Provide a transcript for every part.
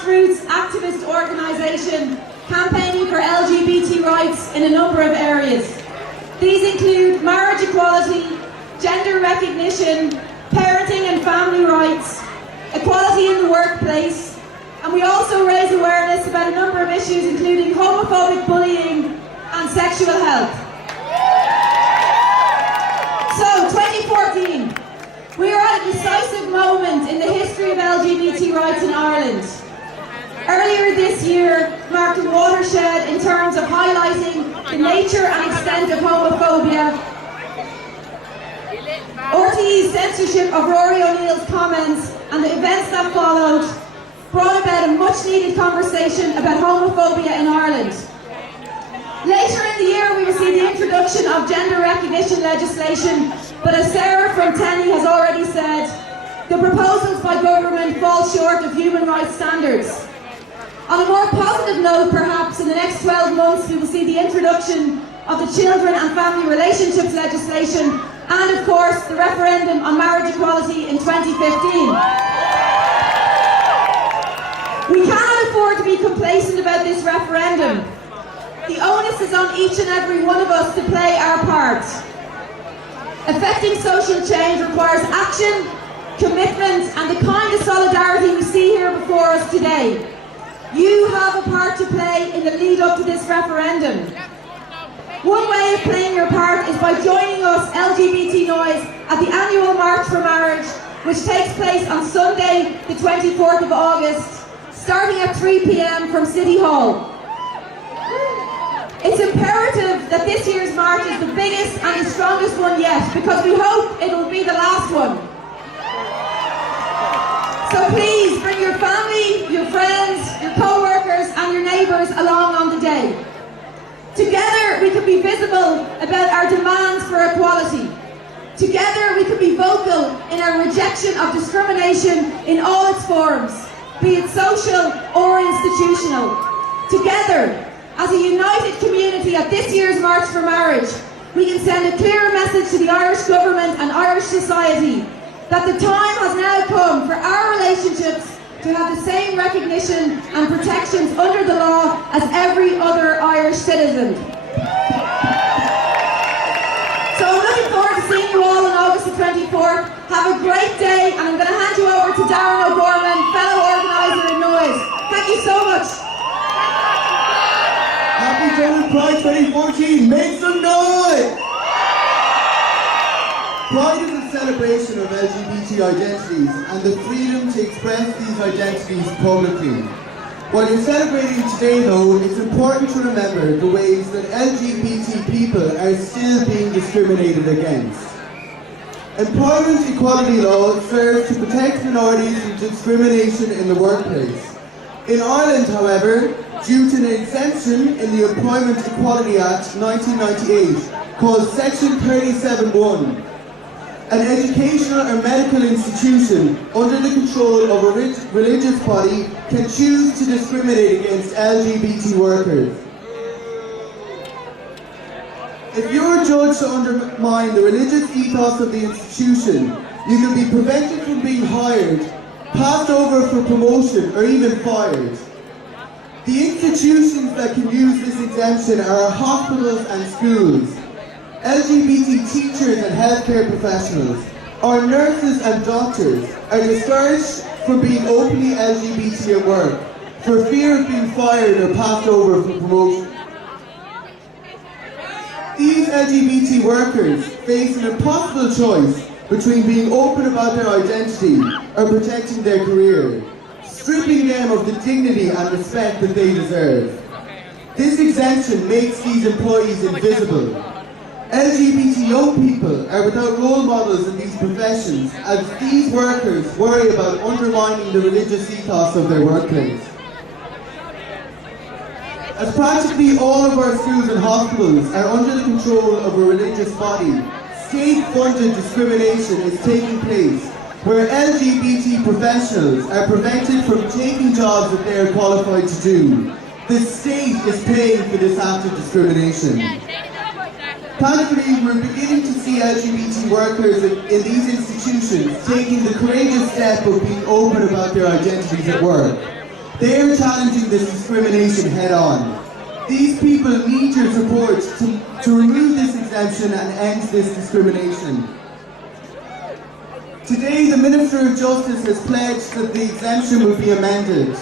grassroots activist organisation campaigning for LGBT rights in a number of areas. These include marriage equality, gender recognition, parenting and family rights, equality in the workplace, and we also raise awareness about a number of issues including homophobic bullying and sexual health. So, 2014. We are at a decisive moment in the history of LGBT rights in Ireland. Earlier this year marked a watershed in terms of highlighting the nature and extent of homophobia. RTE's censorship of Rory O'Neill's comments and the events that followed brought about a much-needed conversation about homophobia in Ireland. Later in the year we will see the introduction of gender recognition legislation, but as Sarah from Tenny has already said, the proposals by government fall short of human rights standards. On a more positive note, perhaps, in the next 12 months we will see the introduction of the Children and Family Relationships legislation and, of course, the referendum on marriage equality in 2015. We cannot afford to be complacent about this referendum. The onus is on each and every one of us to play our part. Effecting social change requires action, commitment, and the kind of solidarity we see here before us today. You have a part to play in the lead up to this referendum. One way of playing your part is by joining us, LBGTNoise, at the annual March for Marriage, which takes place on Sunday, the 24th of August, starting at 3 p.m. from City Hall. It's imperative that this year's march is the biggest and the strongest one yet, because we hope it will be the last one. So please bring your family, your friends, your co-workers and your neighbours along on the day. Together we can be visible about our demands for equality. Together we can be vocal in our rejection of discrimination in all its forms, be it social or institutional. Together, as a united community at this year's March for Marriage, we can send a clear message to the Irish government and Irish society that the time has now come for our relationships to have the same recognition and protections under the law as every other Irish citizen. So I'm looking forward to seeing you all on August the 24th. Have a great day, and I'm going to hand you over to Darren O'Gorman, fellow organiser in Noise. Thank you so much. Happy Dublin Pride 2014, make some noise! Pride is a celebration of LGBT identities and the freedom to express these identities publicly. While you're celebrating today though, it's important to remember the ways that LGBT people are still being discriminated against. Employment equality law serves to protect minorities from discrimination in the workplace. In Ireland, however, due to an exemption in the Employment Equality Act 1998 called Section 37(1), an educational or medical institution under the control of a religious body can choose to discriminate against LGBT workers. If you are judged to undermine the religious ethos of the institution, you can be prevented from being hired, passed over for promotion, or even fired. The institutions that can use this exemption are hospitals and schools, LGBT teachers and healthcare professionals, our nurses and doctors are discouraged from being openly LGBT at work for fear of being fired or passed over for promotion. These LGBT workers face an impossible choice between being open about their identity or protecting their career, stripping them of the dignity and respect that they deserve. This exemption makes these employees invisible. LGBT young people are without role models in these professions as these workers worry about undermining the religious ethos of their workplace. As practically all of our schools and hospitals are under the control of a religious body, state-funded discrimination is taking place where LGBT professionals are prevented from taking jobs that they are qualified to do. The state is paying for this act of discrimination. Thankfully, we're beginning to see LGBT workers in these institutions taking the courageous step of being open about their identities at work. They are challenging this discrimination head on. These people need your support to remove this exemption and end this discrimination. Today, the Minister of Justice has pledged that the exemption will be amended.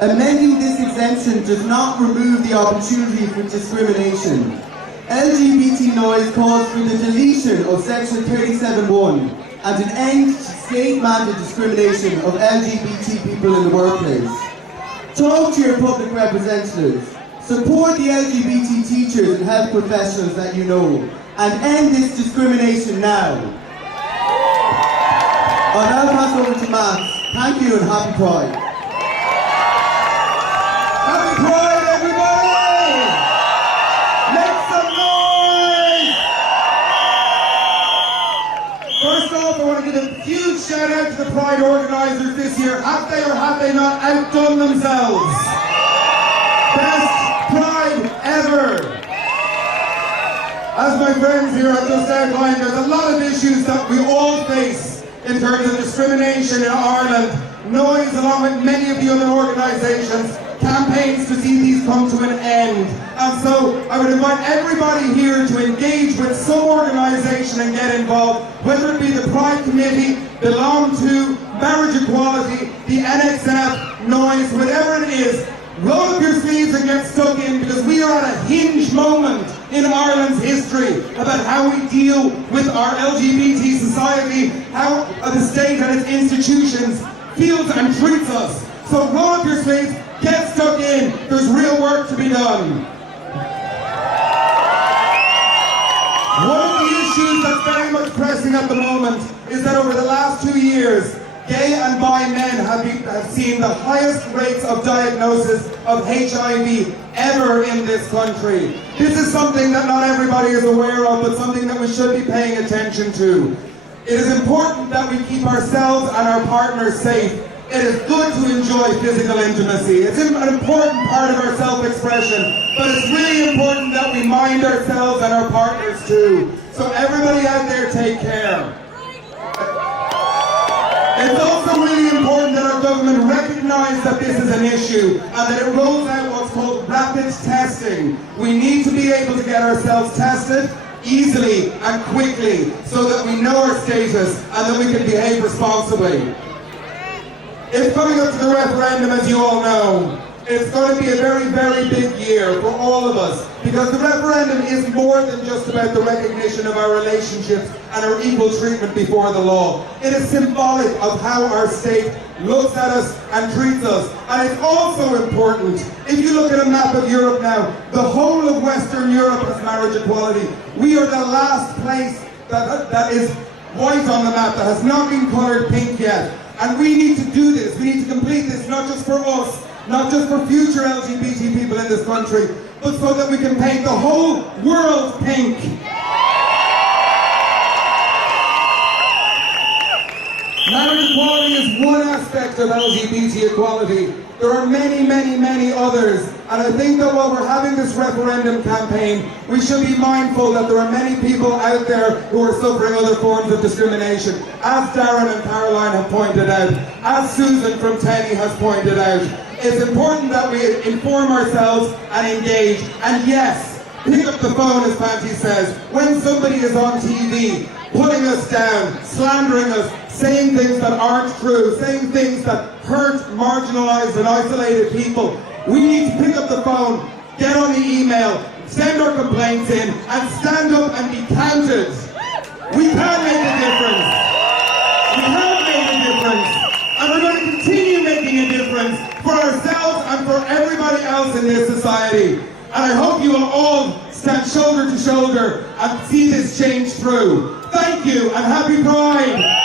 Amending this exemption does not remove the opportunity for discrimination. LBGTNoise calls for the deletion of Section 37(1) and an end to state-mandated discrimination of LGBT people in the workplace. Talk to your public representatives. Support the LGBT teachers and health professionals that you know, and end this discrimination now. I'll now pass over to Matt. Thank you and happy Pride. Happy Pride, everybody! Make some noise! First off, I want to give a huge shout out to the Pride organisers this year. Have they or have they not outdone themselves? Best Pride ever! As my friends here have just outlined, there's a lot of issues that we all face in terms of discrimination in Ireland. Noise, along with many of the other organisations, campaigns to see these come to an end. And so I would invite everybody here to engage with some organisation and get involved, whether it be the Pride Committee, Belong To, Marriage Equality, the NXF, Noise, whatever it is. Roll up your sleeves and get stuck in, because we are at a hinge moment in Ireland's history about how we deal with our LGBT society, how the state and its institutions feels and treats us. So roll up your sleeves, get stuck in, there's real work to be done. One of the issues that's very much pressing at the moment is that over the last 2 years, gay and bi men have seen the highest rates of diagnosis of HIV ever in this country. This is something that not everybody is aware of, but something that we should be paying attention to. It is important that we keep ourselves and our partners safe. It is good to enjoy physical intimacy. It's an important part of our self-expression, but it's really important that we mind ourselves and our partners too. So everybody out there, take care. It's also really important that our government recognise that this is an issue and that it rolls out what's called rapid testing. We need to be able to get ourselves tested easily and quickly so that we know our status and that we can behave responsibly. It's coming up to the referendum, as you all know. It's going to be a very, very big year for all of us, because the referendum is more than just about the recognition of our relationships and our equal treatment before the law. It is symbolic of how our state looks at us and treats us. And it's also important, if you look at a map of Europe now, the whole of Western Europe has marriage equality. We are the last place that is white on the map, that has not been coloured pink yet. And we need to do this. We need to complete this, not just for us, not just for future LGBT people in this country, but so that we can paint the whole world pink. Marriage equality is one aspect of LGBT equality. There are many, many, many others. And I think that while we're having this referendum campaign, we should be mindful that there are many people out there who are suffering other forms of discrimination. As Darren and Caroline have pointed out, as Susan from Tenney has pointed out, it's important that we inform ourselves and engage. And yes, pick up the phone, as Panty says, when somebody is on TV, putting us down, slandering us, saying things that aren't true, saying things that hurt marginalized and isolated people. We need to pick up the phone, get on the email, send our complaints in, and stand up and be counted. We can make a difference. We have made a difference. And we're going to continue making a difference for ourselves and for everybody else in this society. And I hope you will all stand shoulder to shoulder and see this change through. Thank you and happy Pride!